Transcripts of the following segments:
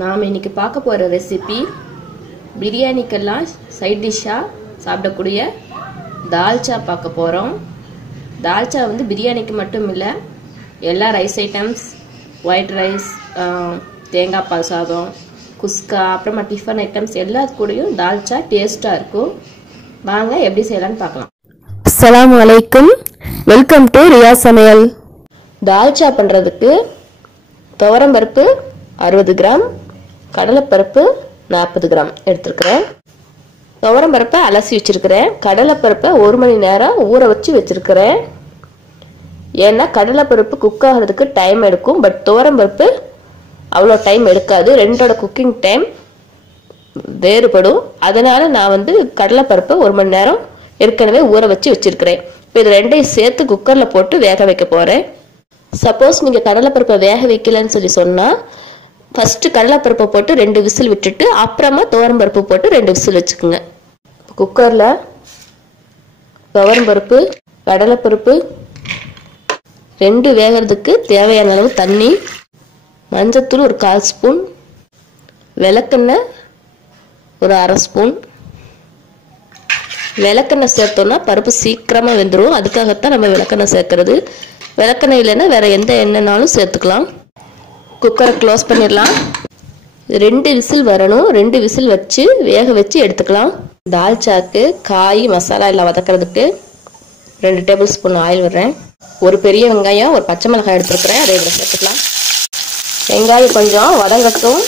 நாம் இன்னைக்கு பார்க்க போகிற ரெசிபி பிரியாணிக்கெல்லாம் சைட் டிஷ்ஷாக சாப்பிடக்கூடிய தால்ச்சா பார்க்க போகிறோம். தால்ச்சா வந்து பிரியாணிக்கு மட்டும் இல்லை, எல்லா ரைஸ் ஐட்டம்ஸ், ஒயிட் ரைஸ், தேங்காய் பால் சாதம், குஸ்கா, அப்புறமா டிஃபன் ஐட்டம்ஸ் எல்லாத்துக்கூடையும் தால்ச்சா டேஸ்ட்டாக இருக்கும். வாங்க எப்படி செய்யலான்னு பார்க்கலாம். அஸ்ஸலாமு அலைக்கும், வெல்கம் டு ரியா சமையல். தால்ச்சா பண்ணுறதுக்கு துவரம்பருப்பு 60 கிராம், கடலைப்பருப்பு 40 கிராம் எடுத்துருக்கிறேன். துவரம்பருப்பை அலசி வச்சுருக்கிறேன். கடலைப்பருப்பை 1 மணி நேரம் ஊற வச்சு வச்சுருக்கிறேன். ஏன்னா கடலைப்பருப்பு குக் ஆகிறதுக்கு டைம் எடுக்கும், பட் துவரம்பருப்பு அவ்வளோ டைம் எடுக்காது. ரெண்டோட குக்கிங் டைம் வேறுபடும். அதனால் நான் வந்து கடலைப்பருப்பை 1 மணி நேரம் ஏற்கனவே ஊற வச்சு வச்சுருக்கிறேன். இப்போ இது ரெண்டையும் சேர்த்து குக்கரில் போட்டு வேக வைக்க போகிறேன். சப்போஸ் நீங்கள் கடலைப்பருப்பை வேக வைக்கலன்னு சொன்னால் ஃபஸ்ட்டு கடலைப்பருப்பை போட்டு 2 விசில் விட்டுட்டு அப்புறமா துவரம்பருப்பு போட்டு 2 விசில் வச்சுக்கோங்க. குக்கரில் துவரம்பருப்பு, கடலைப்பருப்பு 2 வேகிறதுக்கு தேவையான அளவு தண்ணி, மஞ்சத்தூள் ஒரு 1/4 ஸ்பூன், விளக்கெண்ணெய் ஒரு 1/2 ஸ்பூன். விளக்கெண்ணெய் சேர்த்தோம்னா பருப்பு சீக்கிரமாக வெந்துடும், அதுக்காகத்தான் நம்ம விளக்கெண்ணெய் சேர்க்கறது. விளக்கெண்ணெய் இல்லைன்னா வேறு எந்த எண்ணெய்னாலும் சேர்த்துக்கலாம். குக்கரை க்ளோஸ் பண்ணிடலாம். 2 விசில் வரணும். 2 விசில் வச்சு வேக வச்சு எடுத்துக்கலாம். தால்ச்சாக்கு காய் மசாலா எல்லாம் வதக்கிறதுக்கு 2 டேபிள் ஸ்பூன் ஆயில் விடுறேன். ஒரு பெரிய வெங்காயம், ஒரு பச்சை மிளகாய் எடுத்துருக்கிறேன், அதை இதில் சேர்த்துக்கலாம். வெங்காயம் கொஞ்சம் வதங்கட்டும்.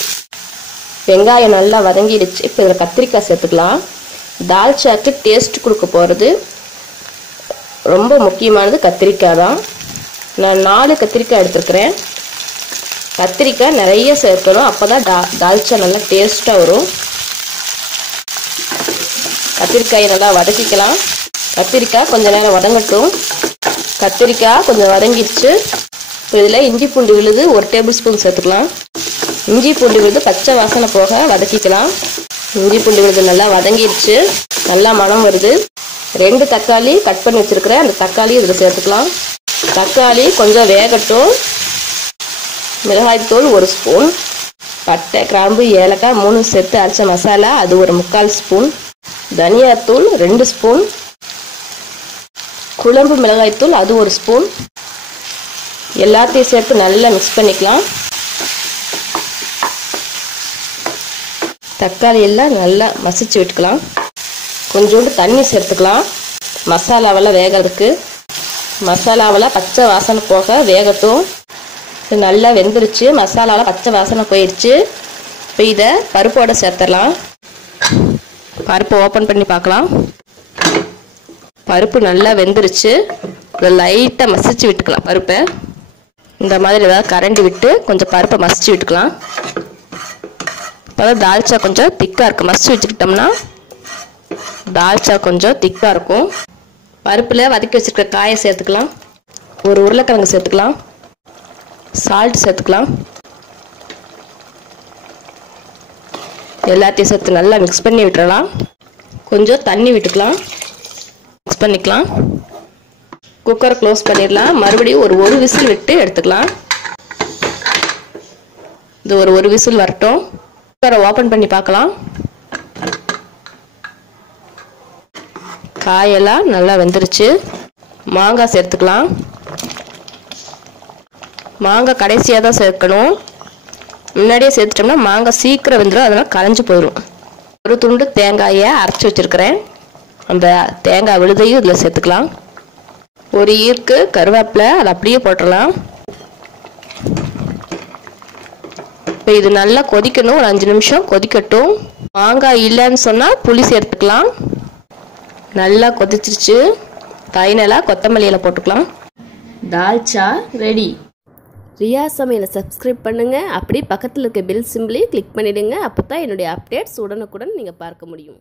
வெங்காயம் நல்லா வதங்கிடுச்சு. இப்போ இதில் கத்திரிக்காய் சேர்த்துக்கலாம். தால்ச்சாக்கு டேஸ்ட் கொடுக்க போகிறது ரொம்ப முக்கியமானது கத்திரிக்காய் தான். நான் 4 கத்திரிக்காய் எடுத்துருக்கிறேன். கத்திரிக்காய் நிறைய சேர்க்கணும், அப்போ தான் தால்ச்சா நல்லா டேஸ்ட்டாக வரும். கத்திரிக்காயை நல்லா வதக்கிக்கலாம். கத்திரிக்காய் கொஞ்சம் நேரம் வதங்கட்டும். கத்திரிக்காய் கொஞ்சம் வதங்கிடுச்சு. இப்போ இதில் இஞ்சி பூண்டு விழுது 1 டேபிள் ஸ்பூன் சேர்த்துக்கலாம். இஞ்சி பூண்டு விழுது பச்சை வாசனை போக வதக்கிக்கலாம். இஞ்சி பூண்டு விழுது நல்லா வதங்கிடுச்சு, நல்லா மணம் வருது. 2 தக்காளி கட் பண்ணி வச்சுருக்கிறேன், அந்த தக்காளி இதில் சேர்த்துக்கலாம். தக்காளி கொஞ்சம் வேகட்டும். மிளகாய்த்தூள் 1 ஸ்பூன், பட்டை, கிராம்பு, ஏலக்காய் 3 சேர்த்து அரைச்ச மசாலா அது ஒரு 3/4 ஸ்பூன், தனியாத்தூள் 2 ஸ்பூன், குழம்பு மிளகாய்த்தூள் அது 1 ஸ்பூன். எல்லாத்தையும் சேர்த்து நல்லா மிக்ஸ் பண்ணிக்கலாம். தக்காளி எல்லாம் நல்லா மசிச்சு விட்டுக்கலாம். கொஞ்சோண்டு தண்ணி சேர்த்துக்கலாம் மசாலாவெல்லாம் வேகிறதுக்கு. மசாலாவெல்லாம் பச்சை வாசனை போக வேகட்டும். நல்லா வெந்துருச்சு, மசாலாவில் பச்சை வாசனை போயிடுச்சு. இப்போ இதை பருப்போடு சேர்த்துடலாம். பருப்பு ஓப்பன் பண்ணி பார்க்கலாம். பருப்பு நல்லா வெந்துருச்சு. இதை லைட்டாக மசிச்சு விட்டுக்கலாம். பருப்பை இந்த மாதிரி ஏதாவது கரண்டி விட்டு கொஞ்சம் பருப்பை மசிச்சு விட்டுக்கலாம். இப்போ தால்ச்சா கொஞ்சம் திக்காக இருக்கும். மசிச்சு வச்சுக்கிட்டோம்னா தால்ச்சா கொஞ்சம் திக்காக இருக்கும். பருப்பில் வதக்கி வச்சுருக்க காயை சேர்த்துக்கலாம். ஒரு உருளைக்கிழங்கு சேர்த்துக்கலாம். சால்ட் சேர்த்துக்கலாம். எல்லாத்தையும் சேர்த்து நல்லா மிக்ஸ் பண்ணி விட்டுறலாம். கொஞ்சம் தண்ணி விட்டுக்கலாம், மிக்ஸ் பண்ணிக்கலாம். குக்கரை க்ளோஸ் பண்ணிடலாம். மறுபடியும் ஒரு விசில் விட்டு எடுத்துக்கலாம். இது ஒரு விசில் வரட்டும். குக்கரை ஓப்பன் பண்ணி பார்க்கலாம். காயெல்லாம் நல்லா வெந்துருச்சு. மாங்காய் சேர்த்துக்கலாம். மாங்காய் கடைசியாக தான் சேர்க்கணும், முன்னாடியே சேர்த்துட்டோம்னா மாங்காய் சீக்கிரம் வெந்துடும், அதனால் கரைஞ்சி போயிடும். ஒரு துண்டு தேங்காயை அரைச்சி வச்சுருக்கிறேன், அந்த தேங்காய் விழுதையும் இதில் சேர்த்துக்கலாம். ஒரு ஈர்க்கு கருவேப்பிலை அதை அப்படியே போட்டுடலாம். இப்போ இது நல்லா கொதிக்கணும். ஒரு 5 நிமிஷம் கொதிக்கட்டும். மாங்காய் இல்லைன்னு சொன்னால் புளி சேர்த்துக்கலாம். நல்லா கொதிச்சிருச்சு. ஃபைனலாக கொத்தமல்லி இலை போட்டுக்கலாம். தால்ச்சா ரெடி. ரியா சமையலை சப்ஸ்கிரைப் பண்ணுங்கள். அப்படி பக்கத்தில் இருக்க பெல் சிம்பிளையும் கிளிக் பண்ணிவிடுங்க. அப்போ தான் என்னுடைய அப்டேட்ஸ் உடனுக்குடன் நீங்கள் பார்க்க முடியும்.